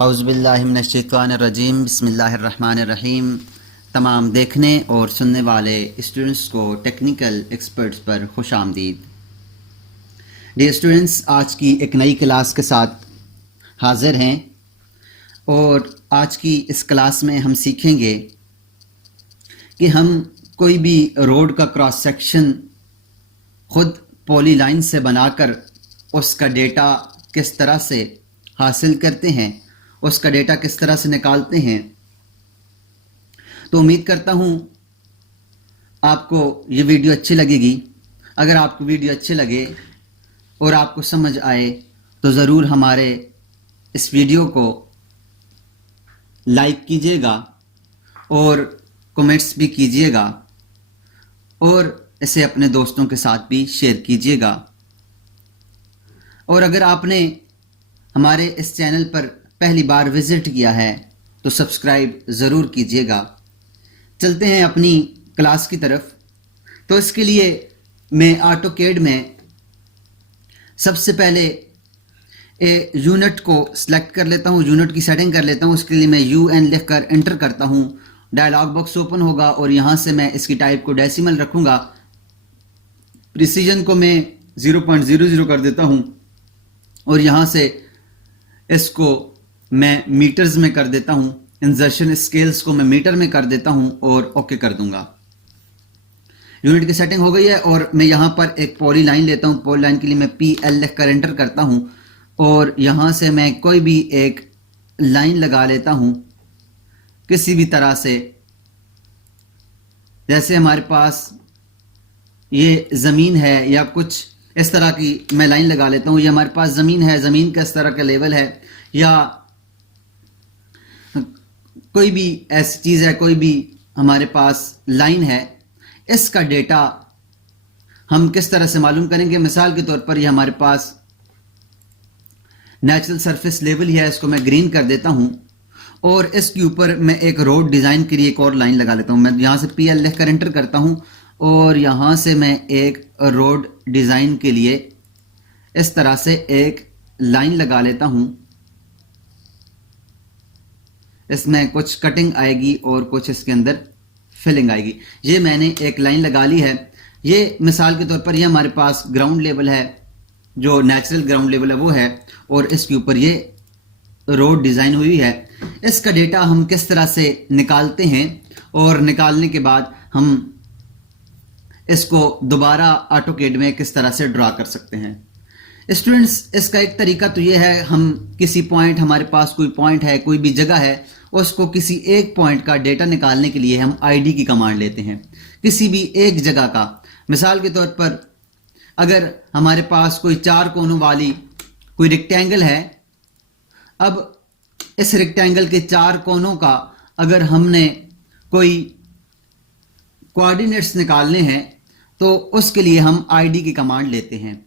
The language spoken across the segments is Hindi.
औज़ुबिल्लाहिमिनश्शैतानिर्रजीम बिस्मिल्लाहिर्रहमानिर्रहीम। तमाम देखने और सुनने वाले स्टूडेंट्स को टेक्निकल एक्सपर्ट्स पर खुश आमदीद। डियर स्टूडेंट्स, आज की एक नई क्लास के साथ हाज़िर हैं और आज की इस क्लास में हम सीखेंगे कि हम कोई भी रोड का क्रॉस सेक्शन ख़ुद पॉलीलाइन से बनाकर उसका डेटा किस तरह से हासिल करते हैं, उसका डेटा किस तरह से निकालते हैं। तो उम्मीद करता हूँ आपको ये वीडियो अच्छी लगेगी। अगर आपको वीडियो अच्छी लगे और आपको समझ आए तो ज़रूर हमारे इस वीडियो को लाइक कीजिएगा और कमेंट्स भी कीजिएगा और इसे अपने दोस्तों के साथ भी शेयर कीजिएगा। और अगर आपने हमारे इस चैनल पर पहली बार विज़िट किया है तो सब्सक्राइब ज़रूर कीजिएगा। चलते हैं अपनी क्लास की तरफ। तो इसके लिए मैं ऑटोकैड में सबसे पहले यूनिट को सिलेक्ट कर लेता हूँ, यूनिट की सेटिंग कर लेता हूँ। उसके लिए मैं UN लिखकर एंटर करता हूँ। डायलॉग बॉक्स ओपन होगा और यहाँ से मैं इसकी टाइप को डेसिमल रखूँगा। प्रिसीजन को मैं 0.00 कर देता हूँ और यहाँ से इसको मैं मीटर्स में कर देता हूँ। इंसर्शन स्केल्स को मैं मीटर में कर देता हूँ और ओके कर दूंगा। यूनिट की सेटिंग हो गई है और मैं यहाँ पर एक पॉली लाइन लेता हूँ। पॉली लाइन के लिए मैं PL लिख कर एंटर करता हूँ और यहाँ से मैं कोई भी एक लाइन लगा लेता हूँ किसी भी तरह से। जैसे हमारे पास ये ज़मीन है या कुछ इस तरह की मैं लाइन लगा लेता हूँ। ये हमारे पास ज़मीन है, ज़मीन का इस तरह का लेवल है या कोई भी ऐसी चीज़ है, कोई भी हमारे पास लाइन है। इसका डेटा हम किस तरह से मालूम करेंगे? मिसाल के तौर पर ये हमारे पास नेचुरल सरफेस लेवल ही है, इसको मैं ग्रीन कर देता हूँ और इसके ऊपर मैं एक रोड डिज़ाइन के लिए एक और लाइन लगा लेता हूँ। मैं यहाँ से PL लिख कर एंटर करता हूँ और यहाँ से मैं एक रोड डिज़ाइन के लिए इस तरह से एक लाइन लगा लेता हूँ। इसमें कुछ कटिंग आएगी और कुछ इसके अंदर फिलिंग आएगी। ये मैंने एक लाइन लगा ली है। ये मिसाल के तौर पर ये हमारे पास ग्राउंड लेवल है, जो नेचुरल ग्राउंड लेवल है वो है और इसके ऊपर ये रोड डिज़ाइन हुई है। इसका डेटा हम किस तरह से निकालते हैं और निकालने के बाद हम इसको दोबारा ऑटोकैड में किस तरह से ड्रा कर सकते हैं। स्टूडेंट्स, इसका एक तरीका तो ये है, हम किसी पॉइंट, हमारे पास कोई पॉइंट है, कोई भी जगह है, उसको किसी एक पॉइंट का डेटा निकालने के लिए हम ID की कमांड लेते हैं किसी भी एक जगह का। मिसाल के तौर पर अगर हमारे पास कोई 4 कोनों वाली कोई रेक्टेंगल है, अब इस रेक्टेंगल के 4 कोनों का अगर हमने कोई कोऑर्डिनेट्स निकालने हैं तो उसके लिए हम ID की कमांड लेते हैं।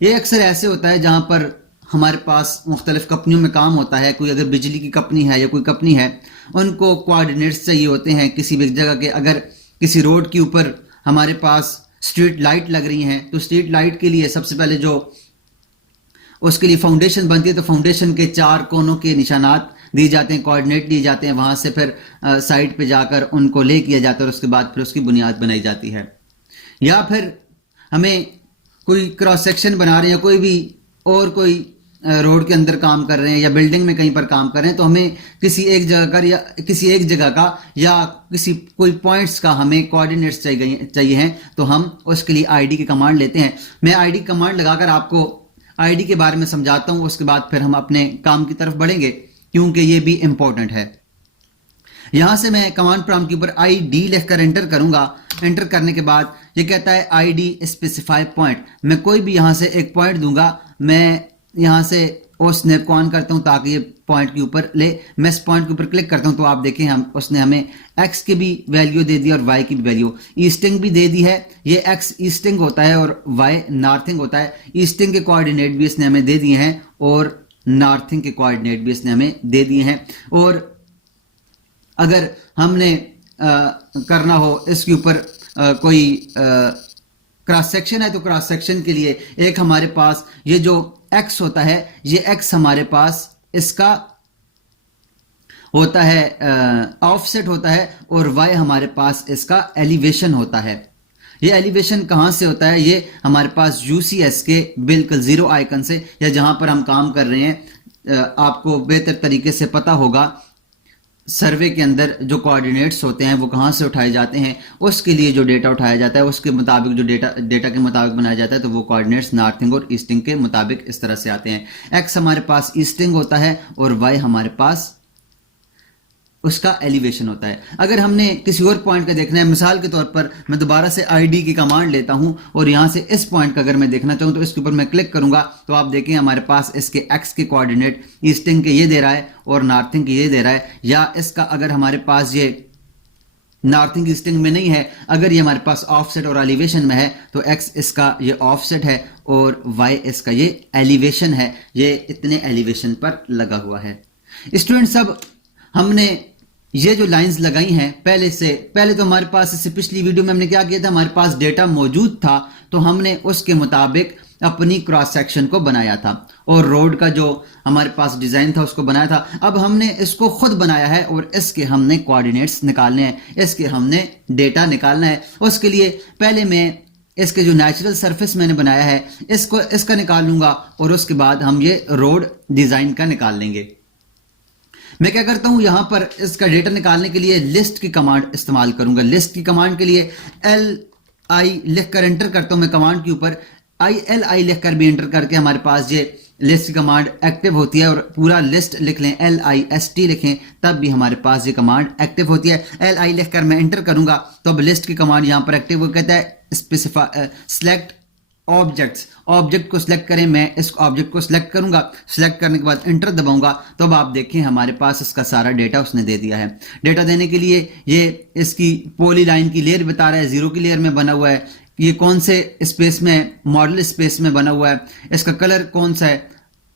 ये अक्सर ऐसे होता है जहाँ पर हमारे पास मुख्तलिफ कंपनियों में काम होता है। कोई अगर बिजली की कंपनी है या कोई कंपनी है, उनको कोऑर्डिनेट्स चाहिए होते हैं किसी भी जगह के। अगर किसी रोड के ऊपर हमारे पास स्ट्रीट लाइट लग रही हैं तो स्ट्रीट लाइट के लिए सबसे पहले जो उसके लिए फाउंडेशन बनती है, तो फाउंडेशन के 4 कोनों के निशानात दिए जाते हैं, कोऑर्डिनेट दिए जाते हैं। वहाँ से फिर साइड पे जाकर उनको ले किया जाता है और उसके बाद फिर उसकी बुनियाद बनाई जाती है। या फिर हमें कोई क्रॉस सेक्शन बना रहे हैं, कोई भी और कोई रोड के अंदर काम कर रहे हैं या बिल्डिंग में कहीं पर काम कर रहे हैं, तो हमें किसी एक जगह का या किसी एक जगह का या किसी कोई पॉइंट्स का हमें कोऑर्डिनेट्स चाहिए हैं, तो हम उसके लिए ID की कमांड लेते हैं। मैं ID कमांड लगाकर आपको ID के बारे में समझाता हूँ, उसके बाद फिर हम अपने काम की तरफ बढ़ेंगे क्योंकि ये भी इम्पोर्टेंट है। यहाँ से मैं कमांड प्रॉम्प्ट के ऊपर ID लिखकर एंटर करूँगा। एंटर करने के बाद ये कहता है ID स्पेसिफाई पॉइंट। मैं कोई भी यहाँ से एक पॉइंट दूंगा। मैं यहाँ से ओ स्नैप को ऑन करता हूँ ताकि ये पॉइंट के ऊपर ले। मैं इस पॉइंट के ऊपर क्लिक करता हूँ तो आप देखें उसने हमें X की भी वैल्यू दे दी और Y की भी वैल्यू, ईस्टिंग भी दे दी है। ये X ईस्टिंग होता है और Y नॉर्थिंग होता है। ईस्टिंग के कोऑर्डिनेट भी इसने हमें दे दिए हैं और नॉर्थिंग के कोऑर्डिनेट भी इसने हमें दे दिए हैं। और अगर हमने करना हो इसके ऊपर कोई क्रॉस सेक्शन है तो क्रॉस सेक्शन के लिए एक हमारे पास ये जो x होता है, ये x हमारे पास इसका होता है ऑफसेट होता है, और वाई हमारे पास इसका एलिवेशन होता है। ये एलिवेशन कहाँ से होता है? ये हमारे पास यूसीएस के बिल्कुल जीरो आइकन से, या जहां पर हम काम कर रहे हैं, आपको बेहतर तरीके से पता होगा सर्वे के अंदर जो कोऑर्डिनेट्स होते हैं वो कहाँ से उठाए जाते हैं, उसके लिए जो डेटा उठाया जाता है उसके मुताबिक जो डेटा के मुताबिक बनाया जाता है, तो वो कोऑर्डिनेट्स नॉर्थिंग और ईस्टिंग के मुताबिक इस तरह से आते हैं। एक्स हमारे पास ईस्टिंग होता है और वाई हमारे पास उसका एलिवेशन होता है। अगर हमने किसी और पॉइंट का देखना है, मिसाल के तौर पर मैं दोबारा से आईडी की कमांड लेता हूं और यहां से इस पॉइंट का अगर मैं देखना चाहूं तो इसके ऊपर मैं क्लिक करूंगा, तो आप देखें हमारे पास इसके एक्स के कोऑर्डिनेट ईस्टिंग के ये दे रहा है और नॉर्थिंग के ये दे रहा है। या इसका अगर हमारे पास ये नॉर्थिंग ईस्टिंग में नहीं है, अगर ये हमारे पास ऑफसेट और एलिवेशन में है, तो एक्स इसका ये ऑफसेट है और वाई इसका ये एलिवेशन है। ये इतने एलिवेशन पर लगा हुआ है। स्टूडेंट सब, हमने ये जो लाइंस लगाई हैं पहले तो हमारे पास, इससे पिछली वीडियो में हमने क्या किया था, हमारे पास डेटा मौजूद था तो हमने उसके मुताबिक अपनी क्रॉस सेक्शन को बनाया था और रोड का जो हमारे पास डिजाइन था उसको बनाया था। अब हमने इसको खुद बनाया है और इसके हमने कोऑर्डिनेट्स निकालने हैं, इसके हमने डेटा निकालना है। उसके लिए पहले मैं इसके जो नेचुरल सरफेस मैंने बनाया है इसका निकाल लूंगा और उसके बाद हम ये रोड डिजाइन का निकाल लेंगे। मैं क्या करता हूं, यहां पर इसका डेटा निकालने के लिए लिस्ट की कमांड इस्तेमाल करूंगा। लिस्ट की कमांड के लिए LI लिखकर एंटर करता हूं मैं कमांड के ऊपर, LI लिखकर भी एंटर करके हमारे पास ये लिस्ट की कमांड एक्टिव होती है। और पूरा लिस्ट लिख लें, LIST लिखें, तब भी हमारे पास ये कमांड एक्टिव होती है। LI लिखकर मैं एंटर करूंगा तो अब लिस्ट की कमांड यहां पर एक्टिव हो, कहता है स्पेसिफाई सेलेक्ट ऑब्जेक्ट को सिलेक्ट करें। मैं इस ऑब्जेक्ट को सिलेक्ट करूंगा, सिलेक्ट करने के बाद एंटर दबाऊंगा तो अब आप देखें हमारे पास इसका सारा डेटा उसने दे दिया है। डेटा देने के लिए ये इसकी पॉली लाइन की लेयर बता रहा है, 0 की लेयर में बना हुआ है। ये कौन से स्पेस में, मॉडल स्पेस में बना हुआ है। इसका कलर कौन सा है,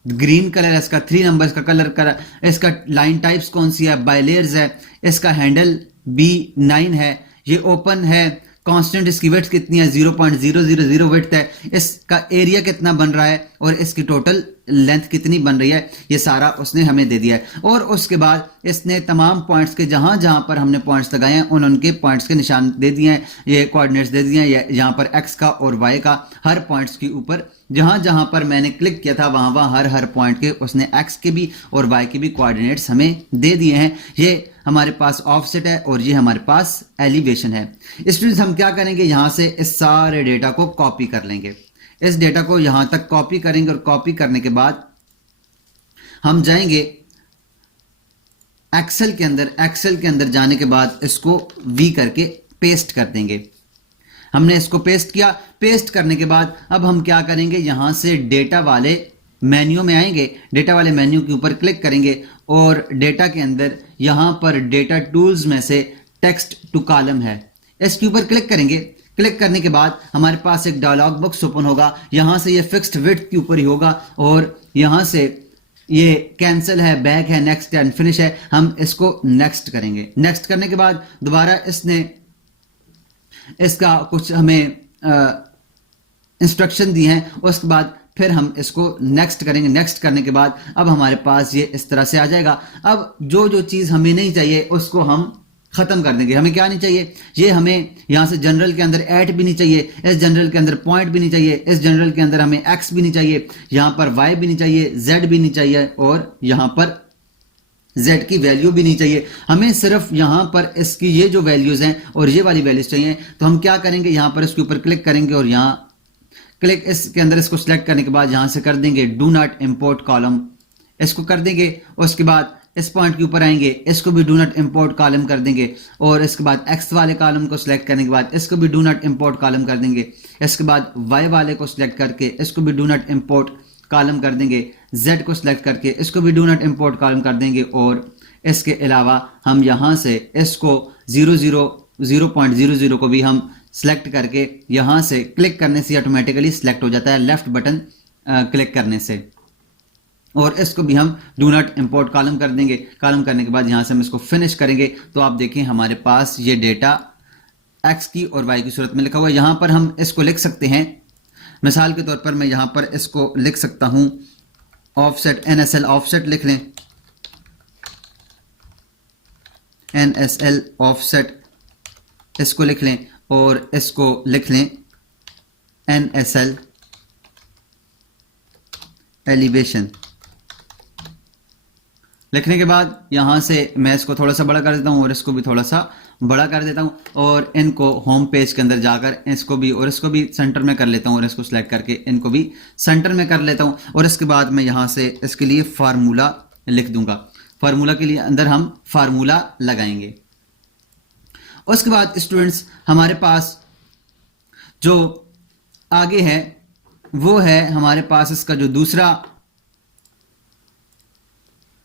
ग्रीन कलर है। इसका 3 नंबर का कलर इसका लाइन टाइप्स कौन सी है, बाय लेयर्स है। इसका हैंडल B9 है। ये ओपन है। कांस्टेंट इसकी विड्थ कितनी है, 0.000 विड्थ है। इसका एरिया कितना बन रहा है और इसकी टोटल लेंथ कितनी बन रही है, ये सारा उसने हमें दे दिया है। और उसके बाद इसने तमाम पॉइंट्स के जहां जहां पर हमने पॉइंट्स लगाए हैं उनके पॉइंट्स के निशान दे दिए हैं, ये कोऑर्डिनेट्स दे दिए हैं। यहाँ पर एक्स का और वाई का हर पॉइंट्स के ऊपर जहां जहां पर मैंने क्लिक किया था वहां वहां हर पॉइंट के उसने एक्स के भी और वाई के भी कोऑर्डिनेट्स हमें दे दिए हैं। ये हमारे पास ऑफसेट है और ये हमारे पास एलिवेशन है। स्टूडेंट्स, हम क्या करेंगे, यहां से इस सारे डेटा को कॉपी कर लेंगे। इस डेटा को यहां तक कॉपी करेंगे और कॉपी करने के बाद हम जाएंगे एक्सेल के अंदर जाने के बाद इसको V करके पेस्ट कर देंगे। हमने इसको पेस्ट किया। पेस्ट करने के बाद अब हम क्या करेंगे, यहां से डेटा वाले मेन्यू में आएंगे। डेटा वाले मेन्यू के ऊपर क्लिक करेंगे और डेटा के अंदर यहां पर डेटा टूल्स में से टेक्स्ट टू कॉलम है, इसके ऊपर क्लिक करेंगे। क्लिक करने के बाद हमारे पास एक डायलॉग बॉक्स ओपन होगा। यहां से ये फिक्स्ड विड्थ के ऊपर ही होगा और यहां से ये कैंसिल है, बैक है, नेक्स्ट एंड फिनिश है। हम इसको नेक्स्ट करेंगे। नेक्स्ट करने के बाद दोबारा इसने इसका कुछ हमें इंस्ट्रक्शन दी हैं, उसके बाद फिर हम इसको नेक्स्ट करेंगे। नेक्स्ट करने के बाद अब हमारे पास ये इस तरह से आ जाएगा। अब जो जो चीज़ हमें नहीं चाहिए उसको हम खत्म कर देंगे। हमें क्या नहीं चाहिए, ये हमें यहाँ से जनरल के अंदर ऐट भी नहीं चाहिए, इस जनरल के अंदर पॉइंट भी नहीं चाहिए, इस जनरल के अंदर हमें एक्स भी नहीं चाहिए, यहाँ पर वाई भी नहीं चाहिए, जेड भी नहीं चाहिए और यहाँ पर जेड की वैल्यू भी नहीं चाहिए। हमें सिर्फ यहाँ पर इसकी ये जो वैल्यूज हैं और ये वाली वैल्यूज चाहिए। तो हम क्या करेंगे, यहाँ पर इसके ऊपर क्लिक करेंगे और यहाँ क्लिक इसके अंदर इसको सिलेक्ट करने के बाद यहाँ से कर देंगे डू नॉट इंपोर्ट कॉलम, इसको कर देंगे। उसके बाद इस पॉइंट के ऊपर आएंगे, इसको भी डू नॉट इंपोर्ट कॉलम कर देंगे और इसके बाद एक्स वाले कॉलम को सिलेक्ट करने के बाद इसको भी डू नॉट इंपोर्ट कॉलम कर देंगे। इसके बाद वाई वाले को सिलेक्ट करके इसको भी डू नॉट इंपोर्ट कॉलम कर देंगे। जेड को सिलेक्ट करके इसको भी डू नॉट इंपोर्ट कॉलम कर देंगे और इसके अलावा हम यहाँ से इसको 0.00 को भी हम सिलेक्ट करके यहाँ से क्लिक करने से ऑटोमेटिकली सिलेक्ट हो जाता है लेफ्ट बटन क्लिक करने से। और इसको भी हम डू नॉट इंपोर्ट कॉलम कर देंगे। कॉलम करने के बाद यहाँ से हम इसको फिनिश करेंगे तो आप देखें हमारे पास ये डेटा एक्स की और वाई की सूरत में लिखा हुआ है। यहाँ पर हम इसको लिख सकते हैं, मिसाल के तौर पर मैं यहाँ पर इसको लिख सकता हूँ ऑफसेट, NSL ऑफसेट लिख लें। NSL ऑफसेट इसको लिख लें और इसको लिख लें NSL एलिवेशन। लिखने के बाद यहाँ से मैं इसको थोड़ा सा बड़ा कर देता हूँ और इसको भी थोड़ा सा बड़ा कर देता हूँ और इनको होम पेज के अंदर जाकर इसको भी और इसको भी सेंटर में कर लेता हूँ और इसको सिलेक्ट करके इनको भी सेंटर में कर लेता हूँ। और इसके बाद मैं यहाँ से इसके लिए फार्मूला लिख दूंगा। फार्मूला के लिए अंदर हम फार्मूला लगाएंगे। उसके बाद स्टूडेंट्स हमारे पास जो आगे है वो है हमारे पास इसका जो दूसरा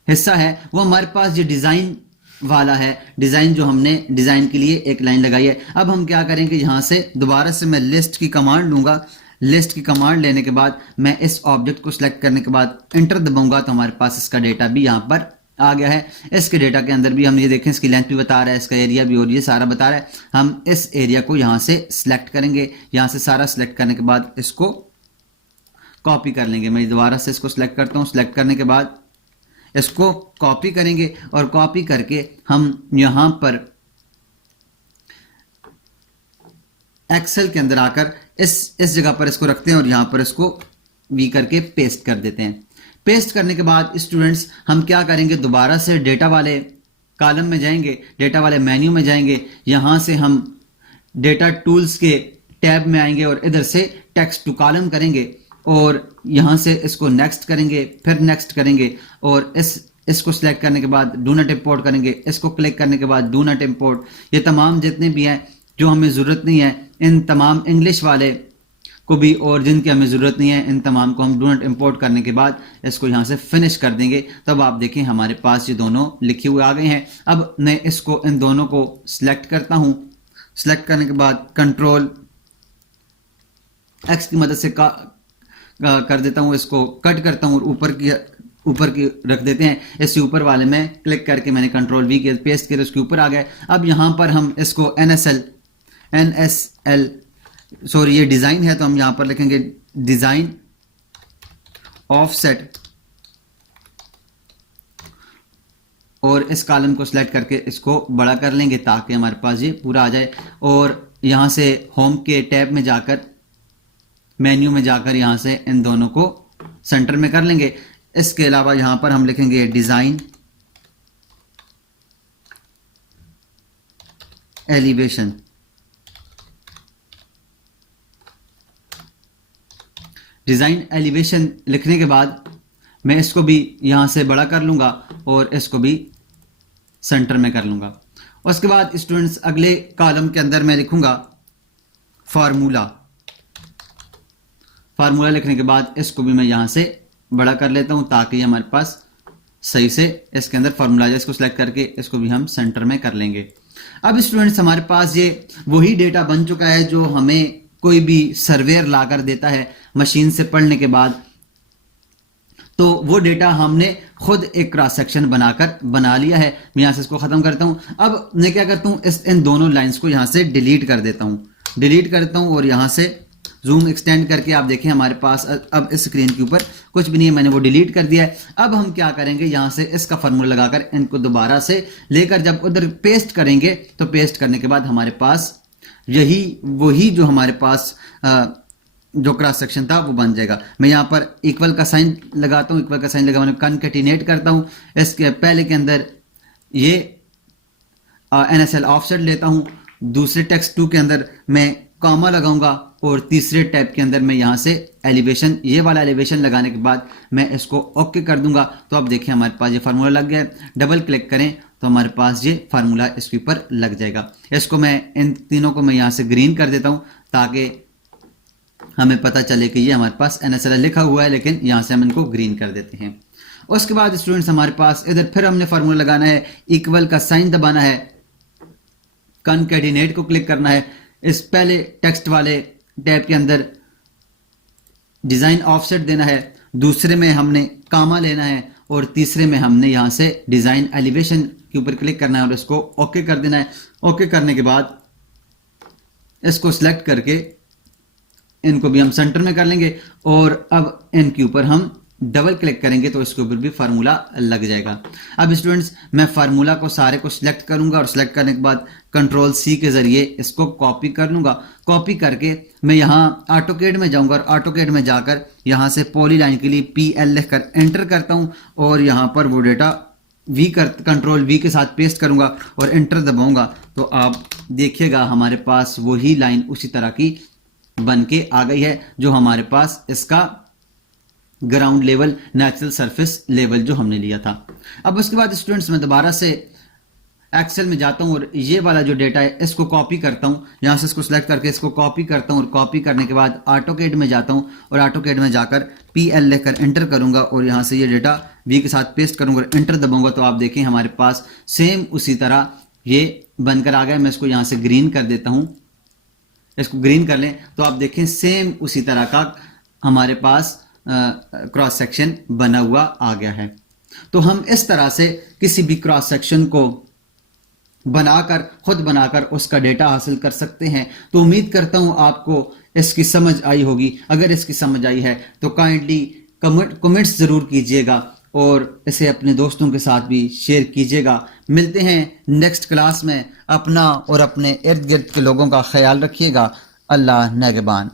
हिस्सा है वो हमारे पास ये डिजाइन वाला है। डिजाइन जो हमने डिजाइन के लिए एक लाइन लगाई है। अब हम क्या करेंगे, यहाँ से दोबारा से मैं लिस्ट की कमांड लूंगा। लिस्ट की कमांड लेने के बाद मैं इस ऑब्जेक्ट को सिलेक्ट करने के बाद एंटर दबाऊंगा तो हमारे पास इसका डेटा भी यहाँ पर आ गया है। इसके डेटा के अंदर भी हम ये देखें, इसकी लेंथ भी बता रहा है, इसका एरिया भी और ये सारा बता रहा है। हम इस एरिया को यहाँ से सिलेक्ट करेंगे। यहाँ से सारा सिलेक्ट करने के बाद इसको कॉपी कर लेंगे। मैं दोबारा से इसको सिलेक्ट करता हूँ। सिलेक्ट करने के बाद इसको कॉपी करेंगे और कॉपी करके हम यहां पर एक्सेल के अंदर आकर इस जगह पर इसको रखते हैं और यहां पर इसको वी करके पेस्ट कर देते हैं। पेस्ट करने के बाद स्टूडेंट्स हम क्या करेंगे, दोबारा से डेटा वाले कॉलम में जाएंगे, डेटा वाले मेन्यू में जाएंगे। यहां से हम डेटा टूल्स के टैब में आएंगे और इधर से टेक्स्ट टू कॉलम करेंगे और यहां से इसको नेक्स्ट करेंगे, फिर नेक्स्ट करेंगे और इसको सिलेक्ट करने के बाद डू नॉट इंपोर्ट करेंगे। इसको क्लिक करने के बाद डू नॉट इंपोर्ट। ये तमाम जितने भी हैं जो हमें ज़रूरत नहीं है, इन तमाम इंग्लिश वाले को भी और जिनकी हमें ज़रूरत नहीं है, इन तमाम को हम डू नॉट इंपोर्ट करने के बाद इसको यहाँ से फिनिश कर देंगे। तब आप देखें हमारे पास ये दोनों लिखे हुए आ गए हैं। अब मैं इसको इन दोनों को सिलेक्ट करता हूँ। सिलेक्ट करने के बाद कंट्रोल एक्स की मदद से कर देता हूँ, इसको कट करता हूँ और ऊपर की रख देते हैं। इससे ऊपर वाले में क्लिक करके मैंने कंट्रोल वी किया, पेस्ट किया, उसके ऊपर आ गए। अब यहाँ पर हम इसको NSL सॉरी ये डिज़ाइन है तो हम यहाँ पर लिखेंगे डिज़ाइन ऑफसेट और इस कॉलम को सिलेक्ट करके इसको बड़ा कर लेंगे ताकि हमारे पास ये पूरा आ जाए। और यहाँ से होम के टैब में जाकर मेन्यू में जाकर यहाँ से इन दोनों को सेंटर में कर लेंगे। इसके अलावा यहाँ पर हम लिखेंगे डिज़ाइन एलिवेशन। डिज़ाइन एलिवेशन लिखने के बाद मैं इसको भी यहाँ से बड़ा कर लूँगा और इसको भी सेंटर में कर लूँगा। उसके बाद स्टूडेंट्स अगले कॉलम के अंदर मैं लिखूँगा फार्मूला। फार्मूला लिखने के बाद इसको भी मैं यहाँ से बड़ा कर लेता हूँ ताकि हमारे पास सही से इसके अंदर फार्मूला जाए। इसको सिलेक्ट करके इसको भी हम सेंटर में कर लेंगे। अब स्टूडेंट्स हमारे पास ये वही डेटा बन चुका है जो हमें कोई भी सर्वेयर लाकर देता है मशीन से पढ़ने के बाद। तो वो डेटा हमने खुद एक क्रॉस सेक्शन बनाकर बना लिया है। मैं यहाँ से इसको ख़त्म करता हूँ। अब मैं क्या करता हूँ, इन दोनों लाइंस को यहाँ से डिलीट कर देता हूँ। डिलीट करता हूँ और यहाँ से जूम एक्सटेंड करके आप देखें हमारे पास अब इस स्क्रीन के ऊपर कुछ भी नहीं है, मैंने वो डिलीट कर दिया है। अब हम क्या करेंगे, यहाँ से इसका फार्मूला लगाकर इनको दोबारा से लेकर जब उधर पेस्ट करेंगे तो पेस्ट करने के बाद हमारे पास वही जो हमारे पास जो क्रॉस सेक्शन था वो बन जाएगा। मैं यहाँ पर इक्वल का साइन लगाता हूँ। इक्वल का साइन लगाने कॉन्कैटिनेट करता हूँ। इसके पहले के अंदर ये NSL ऑफसेट लेता हूँ। दूसरे टेक्स्ट 2 के अंदर मैं कॉमा लगाऊंगा और तीसरे टैब के अंदर मैं यहाँ से एलिवेशन, ये वाला एलिवेशन लगाने के बाद मैं इसको ओके कर दूंगा। तो अब देखिए हमारे पास ये फार्मूला लग गया है। डबल क्लिक करें तो हमारे पास ये फार्मूला इसके ऊपर लग जाएगा। इसको मैं इन तीनों को मैं यहाँ से ग्रीन कर देता हूँ ताकि हमें पता चले कि ये हमारे पास NSL लिखा हुआ है, लेकिन यहाँ से हम इनको ग्रीन कर देते हैं। उसके बाद स्टूडेंट्स हमारे पास इधर फिर हमने फार्मूला लगाना है, इक्वल का साइन दबाना है, कॉन्कैटिनेट को क्लिक करना है। इस पहले टेक्स्ट वाले टैब के अंदर डिज़ाइन ऑफसेट देना है, दूसरे में हमने कामा लेना है और तीसरे में हमने यहाँ से डिज़ाइन एलिवेशन के ऊपर क्लिक करना है और इसको ओके कर देना है। ओके करने के बाद इसको सिलेक्ट करके इनको भी हम सेंटर में कर लेंगे और अब इनके ऊपर हम डबल क्लिक करेंगे तो इसके ऊपर भी फार्मूला लग जाएगा। अब स्टूडेंट्स मैं फार्मूला को सारे को सिलेक्ट करूंगा और सिलेक्ट करने के बाद कंट्रोल सी के जरिए इसको कॉपी कर लूंगा। कॉपी करके मैं यहाँ ऑटोकैड में जाऊंगा और ऑटोकैड में जाकर यहाँ से पॉलीलाइन के लिए PL लिखकर एंटर करता हूँ और यहाँ पर वो डेटा कंट्रोल V के साथ पेस्ट करूंगा और एंटर दबाऊंगा तो आप देखिएगा हमारे पास वही लाइन उसी तरह की बन के आ गई है जो हमारे पास इसका ground level natural surface level जो हमने लिया था। अब उसके बाद स्टूडेंट्स मैं दोबारा से एक्सेल में जाता हूं और ये वाला जो डेटा है इसको कॉपी करता हूं, यहां से इसको सिलेक्ट करके इसको कॉपी करता हूं और कॉपी करने के बाद ऑटोकैड में जाता हूं और ऑटोकैड में जाकर PL लेकर एंटर करूंगा और यहां से ये डेटा V के साथ पेस्ट करूंगा और एंटर दबाऊंगा तो आप देखें हमारे पास सेम उसी तरह ये बनकर आ गया। मैं इसको यहां से ग्रीन कर देता हूं, इसको ग्रीन कर लें तो आप देखें सेम उसी तरह का हमारे पास क्रॉस सेक्शन बना हुआ आ गया है। तो हम इस तरह से किसी भी क्रॉस सेक्शन को खुद बनाकर उसका डेटा हासिल कर सकते हैं। तो उम्मीद करता हूं आपको इसकी समझ आई होगी। अगर इसकी समझ आई है तो काइंडली कमेंट्स जरूर कीजिएगा और इसे अपने दोस्तों के साथ भी शेयर कीजिएगा। मिलते हैं नेक्स्ट क्लास में। अपना और अपने इर्द गिर्द के लोगों का ख्याल रखिएगा। अल्लाह नेगबान।